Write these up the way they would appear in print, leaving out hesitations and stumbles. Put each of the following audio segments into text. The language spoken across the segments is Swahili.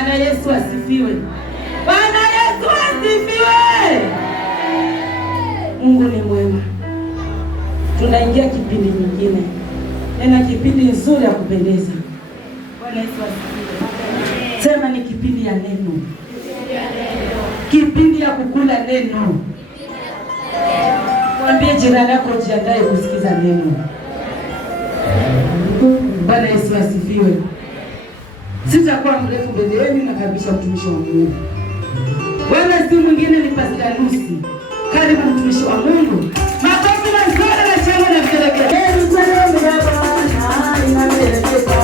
Bwana Yesu asifiwe. Bwana Yesu asifiwe. Mungu ni mwema. Tunaingia kipindi nyingine. Tena kipindi nzuri ya kupendeza. Bwana Yesu asifiwe. Sema ni kipindi ya neno. Kipindi ya kukula neno. Mwambie jirani yako jiandae kusikiza neno. Bwana Yesu asifiwe. Sitakuwa mrefu mbele yenu, nakaribisha mtumishi wa Mungu. Bwana si mwingine ni Pastor Lucy. Karibu mtumishi wa Mungu. Makofi na nzuri na shangwe na vigelegele. Yerusalemu ya Bwana inameremeta.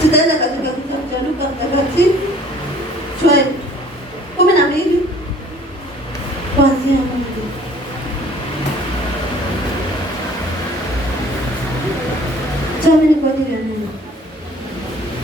Tutaenda katika kitabu cha Luka Mtakatifu 12 kuanzia moja. Tuamini kwa ajili ya neno.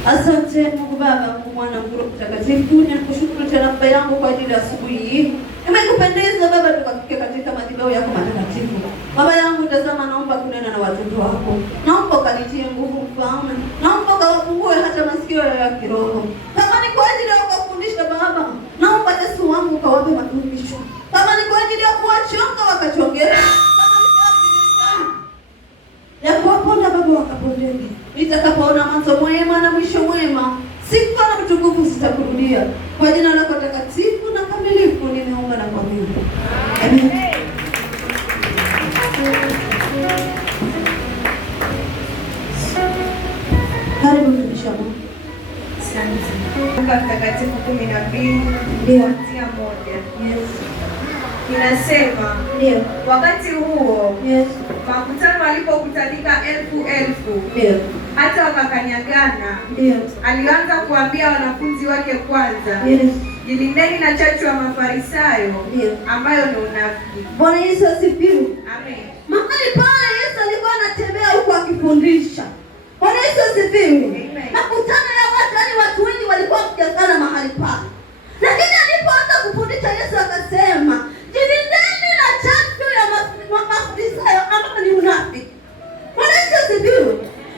Asante Mungu Baba, Mungu Mwana, Mungu Roho Mtakatifu, ninakushukuru tena Baba yangu kwa ajili ya asubuhi hii. Imekupendeza Baba tukafika katika madhabahu yako matakatifu. Baba yangu tazama, naomba kunena na watoto wako. Naomba ukanitie nguvu mfalme. Naomba ukawafungue hata masikio ya kiroho. Kama ni kwa ajili ya kufundisha Baba, naomba Yesu wangu ukawape mafundisho. Kama ni kwa ajili ya kuwachonga wakachongea. Kama ni kwa ajili ya kuwaponda Baba wakapondeke. Nitakapoona mwanzo mwema na mwisho mwema, sifa na utukufu zitakurudia. Kwa jina lako takatifu na kamilifu nimeomba na kuamini. Amen. Karibu mtumishi wa Mungu. Asante. Luka Mtakatifu 12 kuanzia 1. Yes. Inasema, ndio, wakati huo yes, makutano walipokutanika elfu ndio, hata wakakanyagana, ndio, alianza kuambia wanafunzi wake kwanza, yes, jilindeni na chachu ya Mafarisayo, ndio, ambayo ni unafiki. Bwana Yesu asifiwe. Amen. Mahali pale Yesu alikuwa anatembea huko akifundisha. Bwana Yesu asifiwe. Makutano ya watu, yani watu wengi walikuwa wakikana mahali pale. Lakini alipoanza kufundisha Yesu akasema, jilindeni na chachu ya Mafarisayo ambayo ni unafiki. Bwana Yesu asifiwe.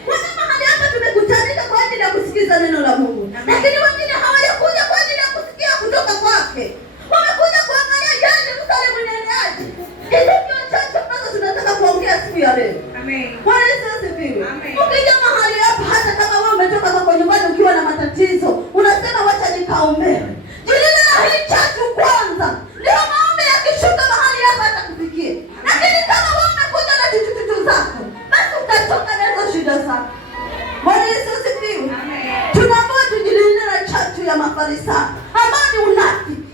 Kwa mahali hapa tumekutanika kwa ajili ya kusikiza neno la Mungu. Lakini wengine hawajakuja kwa ajili ya kusikia kutoka kwake. Wamekuja kuangalia jana Yerusalemu inaendaje. Hizo ndio chachu ambazo tunataka kuongea siku ya leo. Amen. Bwana Yesu asifiwe. Amen. Ukija mahali hapa, hata kama wewe umetoka kwa nyumbani ukiwa na matatizo, unasema wacha nikaombe. Jilinda na hii chachu kwanza. Ndio maombi yakishuka mahali hapa atakufikia. Lakini kama wewe umekuja na chuchu zako, basi utatoka na hizo shida zako. Bwana Yesu asifiwe. Amen. Tunaambiwa tujilinde na chachu ya Mafarisayo ambao ni unafiki.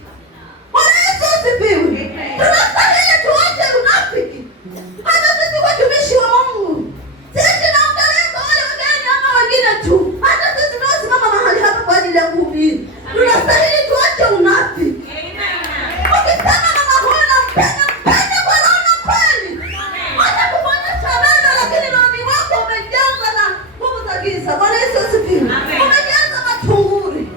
Bwana Yesu asifiwe. Tunastahili tuache unafiki. Hata sisi watumishi wa Mungu, sisi tunaangalia kwa wale wageni ama wengine tu. Hata sisi tunasimama mahali hapa kwa ajili ya kuhubiri, tunastahili tuache unafiki. Ukitaka mama huyu mpende kwa roho na kweli, hata kuonyesha neno, lakini roho wako umejaza na nguvu za giza. Bwana Yesu asifiwe. Umejaza matunguri.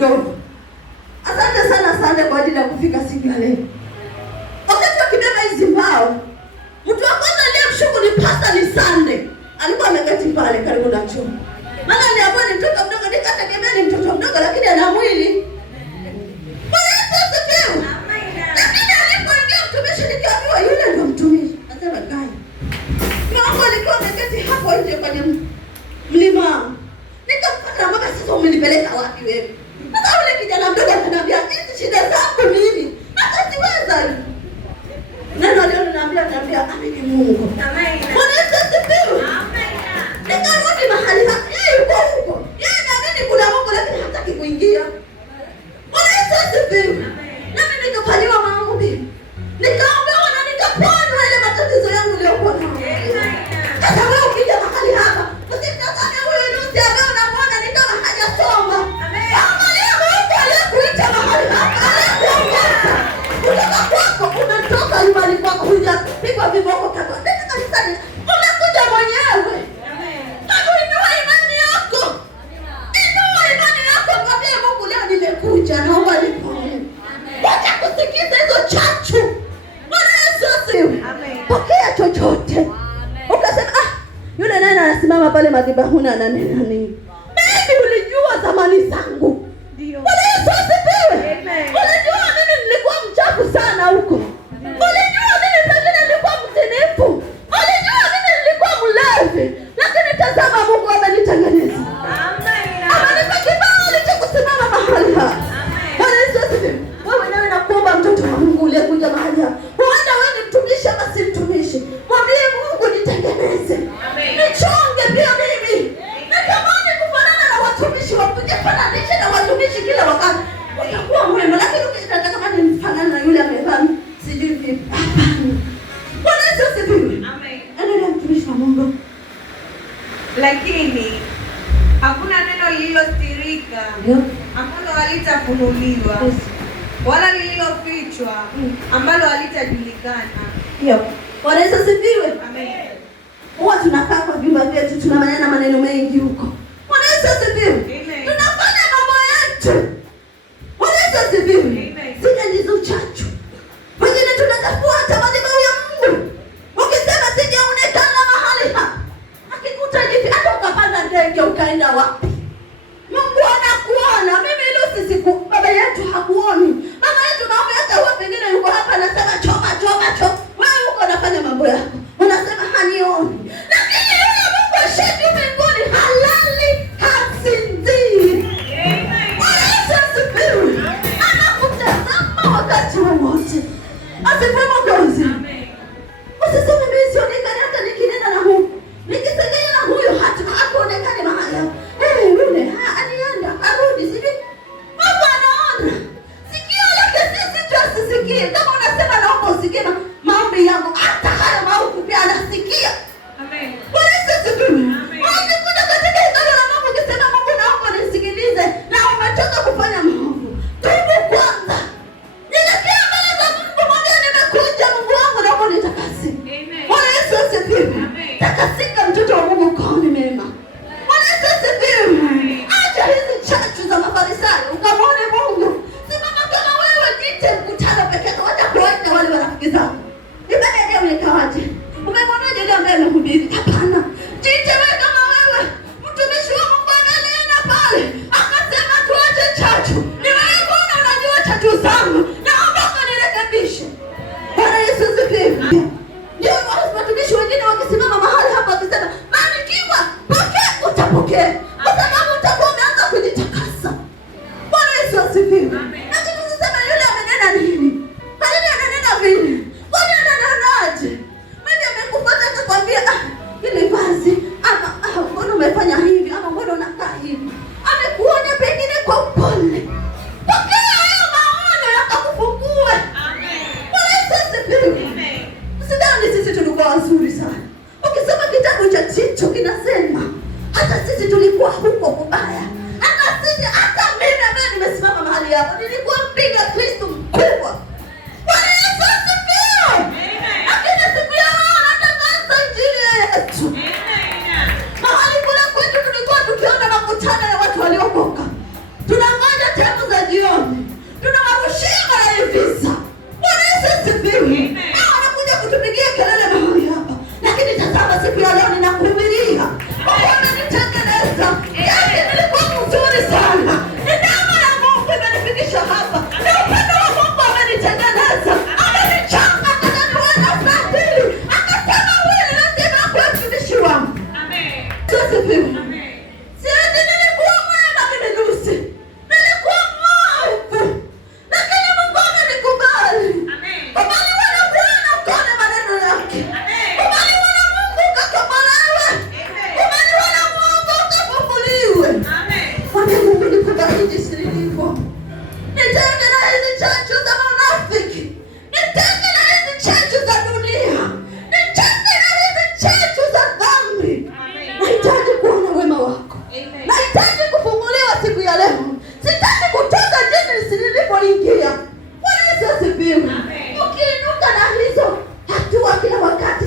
mdogo. Asante sana Sande kwa ajili ya kufika siku ya leo. Wakati wakibeba hizi mbao, mtu wa kwanza aliyemshuku ni Pastor ni Sande. Alikuwa ameketi pale karibu na choo. Maana aliambiwa ni mtoto mdogo, nikategemea ni mtoto mdogo lakini ana mwili. Bwana asifiwe. Lakini alipoingia mtumishi nikiambiwa yule ndio mtumishi. Nasema gani? Mungu alikuwa ameketi hapo nje kwenye mlima. Nikamfuata mama, sasa umenipeleka wapi wewe? Sasa yule kijana mdogo ananiambia, "Hizi shida zangu mimi. Hata siweza." Neno leo ananiambia, "Amini Mungu." Amen. Bwana asifiwe. Amen. Nikarudi mahali hapa. Yeye yuko huko. Yeye anaamini kuna Mungu lakini hataki kuingia. Bwana asifiwe. Nami nikafanywa maombi. Nikaombewa na nikaponywa ile matatizo yangu niliyokuwa nayo. Sasa wewe ukija mahali hapa, usimtazame huyu Lucy ambaye unamwona ni kama hajasoma. Angalia Mungu aliyekuita mahali hapa, aliyekuongoza. Kutoka kwako umetoka nyumbani kwako, hujapigwa viboko kama ndio kanisani. Umekuja mwenyewe. Inua imani yako. Inua imani yako, mwambie Mungu leo nimekuja, naomba niponye. Wacha kusikiza hizo chachu. Bwana Yesu asifiwe. Pokea chochote. Ukasema yule nani anasimama pale madhabahuni ananena nini? Mimi ulijua zamani zangu. Ndio. Bwana Yesu asifiwe. Ulijua mimi nilikuwa mchafu sana huko. Ulijua mimi pengine nilikuwa mtinifu. Ulijua mimi nilikuwa mlevi. Lakini tazama Mungu amenitengeneza. Amen. Amenipa kibali cha kusimama mahali hapa. Bwana Yesu asifiwe. Wewe nawe nakuomba mtoto wa Mungu uliyekuja mahali hapa. Huenda wewe ni mtumishi ama si mtumishi. Mwambie Mungu nitengeneze. Nichonge pia mimi. Natamani kufanana na watumishi wakuje fananisha na watumishi kila wakati. Utakuwa mwema lakini ukitaka kama nifanane na yule amevaa sijui vipi. Bwana Yesu asifiwe. Amen. Endelea mtumishi wa Mungu. Lakini hakuna neno lililostirika ambalo halitafunuliwa wala lililofichwa ambalo halitajulikana. Ndio. Bwana Yesu asifiwe. Amen. Huwa tunakaa kwa vyumba vyetu tunamanyana maneno mengi huko. Bwana Yesu asifiwe. Tunafanya mambo yetu. Bwana Yesu asifiwe. Sisi ndizo chachu. Wengine tunatafuta madhabahu ya Mungu. Ukisema sijaonekana mahali hapa. Akikuta hivi hata ukapanda ndege ukaenda wapi? Mungu anakuona. Mimi Lucy siku baba yetu hakuoni. Mama yetu mambo yake huwa pengine yuko hapa anasema choma. Wewe uko unafanya mambo yako. Unasema hanioni. Lakini yule Mungu ashindi mbinguni halali hasinzii. Bwana Yesu asifiwe. Anakutazama wakati wowote. Asifiwe Mwokozi. Usiseme mimi sionekani hata nikinena na huyu. Nikisengenya na huyo hata hakuonekani mahali hapo. Yule anienda arudi sivyo? Mungu anaona. Sikio lake sisi tusisikie. Kama unasema naomba usikie maombi yangu, hata haya maombi pia anasikia. Amen. Bwana Yesu asifiwe. Ukikuja katika hekalu la Mungu ukisema Mungu naomba nisikilize na umetoka kufanya maombi, tubu kwanza. Ninakia mbele za Mungu, mwambie nimekuja Mungu wangu naomba nitakase. Amen. Bwana Yesu asifiwe. Takasika mtoto wa Mungu kaone mema. Bwana Yesu asifiwe. Acha hizi chachu za Mafarisayo ukamwone Mungu. Simama kama wewe jite mkutano pekee wacha kuwaita wale marafiki zako. Ibada leo nikawaje? Umemwonaje leo mbele mhubiri? Hapana. Jite wewe kama wewe. Mtumishi wa Mungu amelena pale. Akasema tuache chachu. Ni wewe Bwana unajua chachu zangu. Naomba unirekebishe. Bwana Yesu asifiwe. Ndio watumishi wengine wakisimama mahali hapa wakisema, "Barikiwa, pokea utapokea." Kwa sababu utakuwa umeanza kujitakasa. Bwana Yesu asifiwe. Lakini usiseme yule amenena nini? Kwa nini ananena vile? Kwani anananaje? Mimi amekupata akakwambia ile vazi ama mbona umefanya hivi ama mbona unakaa hivi? Amekuonya pengine kwa upole. Pokea hayo maono yakakufungue. Amen. Bwana Yesu asifiwe. Amen. Sidhani sisi tulikuwa wazuri sana. Ukisoma kitabu cha Tito kinasema hata sisi tulikuwa huko kubaya. Hata mimi ambaye nimesimama mahali hapa nilikuwa mpiga Kristo mkubwa. Bwana Yesu asifiwe. Amen. Lakini siku ya leo natangaza injili ya Yesu. Amen. Mahali kule kwetu tulikuwa tukiona makutano ya watu waliokoka. Tunangoja tena asifiwe. Siati nilikuwa mwema mimi Lucy. Nilikuwa mwovu. Lakini Mungu amenikubali. Kubali wana Bwana ukaone maneno yake. Kubali wana Mungu ukakombolewe. Kubali wana Mungu ukafufuliwe. Mwambie Mungu nikubali jinsi nilivyo. Nitenge na hizi chachu za unafiki. Nitenge na hizi chachu za dunia. Nitenge na hizi chachu za dhambi. Nahitaji kuona wema wako. Nahitaji kufunguliwa siku ya leo. Sitaki kutoka jinsi nilivyoingia. Bwana Yesu asifiwe. Ukiinuka na hizo hatua kila wakati,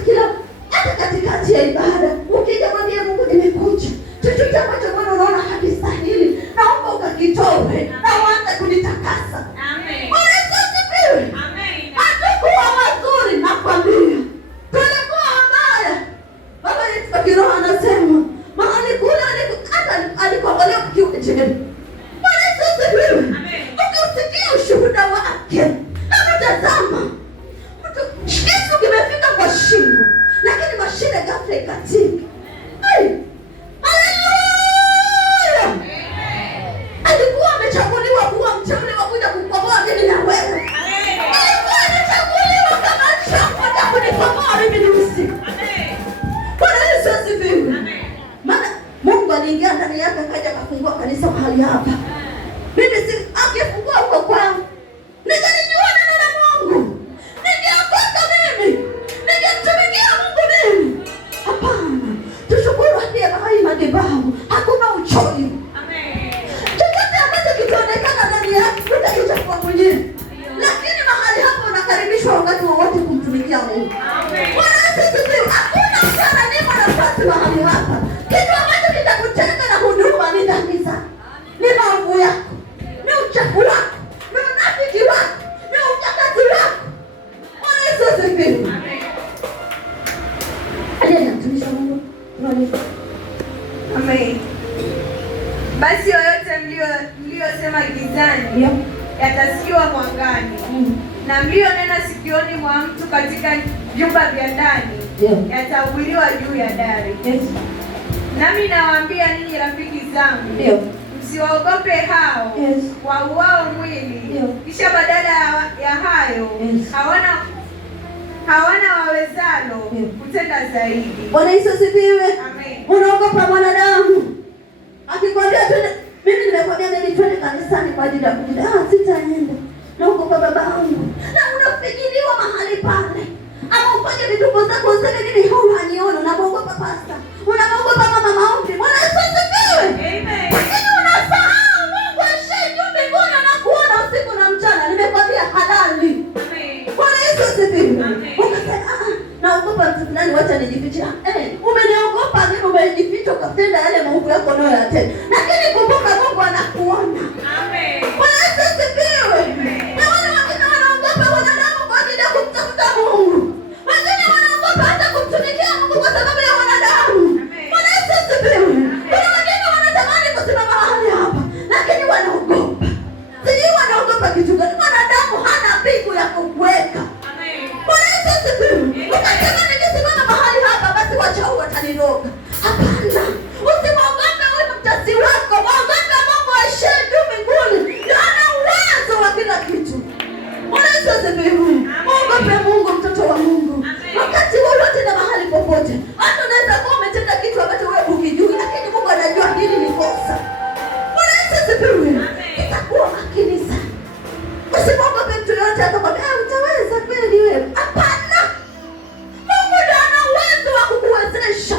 hata katikati ya ibada, ukija mwambie Mungu nimekuja. Chochote ambacho Bwana unaona hakistahili, naomba ukakitoe na uanze kunitakasa. Bwana Yesu asifiwe. Hatukuwa wazuri nakwambia. Tulikuwa wabaya. Baba yetu wa kiroho anasema mahali kule alikombolewa kukiwa jehanamu. Bwana Yesu asifiwe. Ukisikia ushuhuda wake, hebu tazama. Kisu kimefika kwa shingo, lakini mashine ghafla ikatika. Haleluya! Alikuwa amechaguliwa kuwa mteule wa kuja kukomboa mimi na wewe. Alikuwa amechaguliwa kama chombo cha kunikomboa mimi na wewe. Bwana Yesu asifiwe. Maana Mungu aliingia ndani yake akaja akafungua kanisa mahali hapa. Mimi si akifungua huko kwangu. Ningelijua neno la Mungu. Ningeokoka mimi. Ningemtumikia Mungu mimi. Hapana. Tushukuru ndiye mahali madhabahu. Hakuna uchoyo. Chochote ambacho kitaonekana ndani yako utakichukua mwenyewe. Lakini mahali hapo unakaribishwa wakati wowote kumtumikia Mungu. Bwana Yesu asifiwe. Hakuna mchana nimo nafasi mahali hapa. Kitu ambacho kitakutenga na huduma ni dhambi zako. Ni maovu yako. Ni uchafu wako. Ni unafiki wako. Ni utakatifu wako. Bwana Yesu asifiwe. Aliye mtumishi wa Mungu. Amen. Basi yoyote mliyosema gizani yatasikiwa mwangani, na mliyonena sikioni mwa mtu katika vyumba vya ndani yatahubiriwa juu ya dari. Nami nawaambia ninyi rafiki zangu, msiwaogope hao wauao mwili, kisha badala ya hayo hawana wawezalo kutenda zaidi. Bwana Yesu asifiwe. Amen. Unaogopa mwanadamu akikwambia twende, mimi nimekwambia mimi twende kanisani kwa ajili ya kuja. Sitaenda. Naogopa babangu. Na unafikiriwa mahali pale. Ama ufanye vituko zako useme mimi hau haniona. Unaogopa pasta. Unaogopa mama maombi. Bwana Yesu asifiwe. Amen. Lakini unasahau Mungu ashaijua mbinguni anakuona usiku na mchana. Nimekwambia halali. Amen. Bwana Yesu asifiwe. Amen. Ukasema naogopa mtu fulani, wacha nijifiche. Umeniogopa mimi, umejificha ukatenda yale maovu yako unayoyatenda. Lakini kumbuka Mungu anakuona. Amen. Bwana Yesu asifiwe. Na wale wengine wanaogopa wanadamu kwa ajili ya kumtafuta Mungu. Wengine wanaogopa hata kumtumikia Mungu kwa sababu ya wanadamu. Bwana Yesu asifiwe. Kuna wengine wanatamani kusimama mahali hapa, lakini wanaogopa. Sijui wanaogopa kitu gani. Wanadamu hana mbingu ya kukuweka. Bwana Yesu asifiwe. Ukasema nikisimama mahali hapa basi wachao wataniroga. Hapana. Usimwogope huyu mtasi wako. Mwogope Mungu aishiye juu mbinguni. Ndio ana uwezo wa kila kitu. Bwana Yesu asifiwe. Mwogope Mungu, mtoto wa Mungu. Wakati wowote na mahali popote. Hata unaweza kuwa umetenda kitu ambacho wewe hukijui, lakini Mungu anajua hili ni kosa. Bwana Yesu asifiwe. Itakuwa makini sana. Usimwogope mtu yote atakwambia utaweza kweli wewe. Hapana. Mungu ndiye ana uwezo wa kukuwezesha.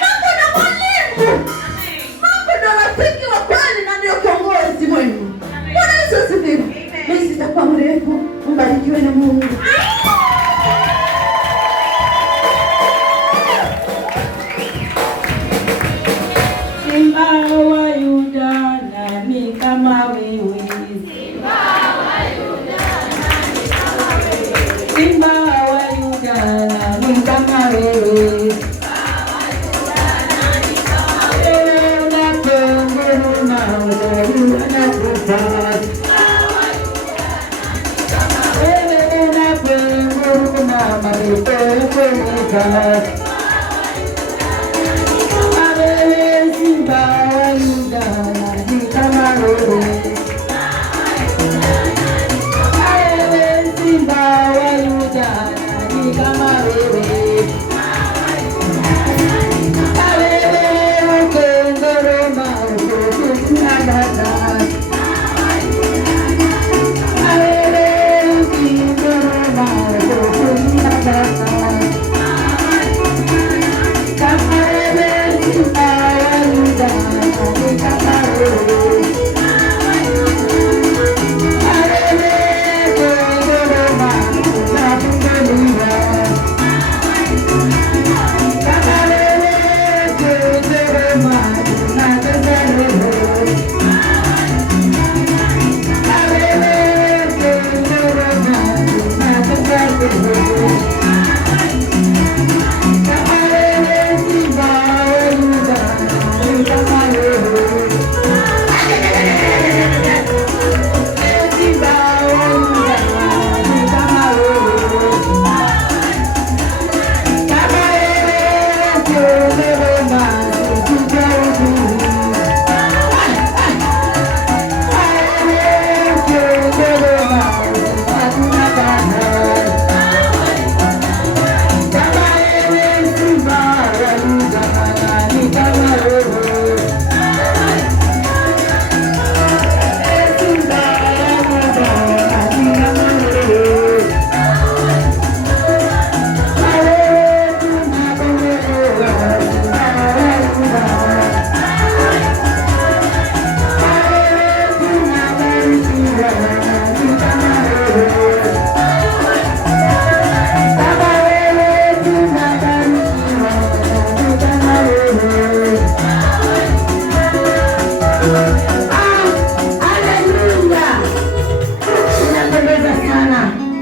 Mungu ndiye mwalimu. Mungu ndiye rafiki wa kweli na ndio kiongozi mwema. Bwana Yesu asifiwe. Mimi sitakuwa mrefu. Mbarikiwe na Mungu. Simba wa Yuda nani kama wewe? Simba wa Yuda nani kama wewe? Unaponguruma wewe unakufa. Wewe unaponguruma maisha yako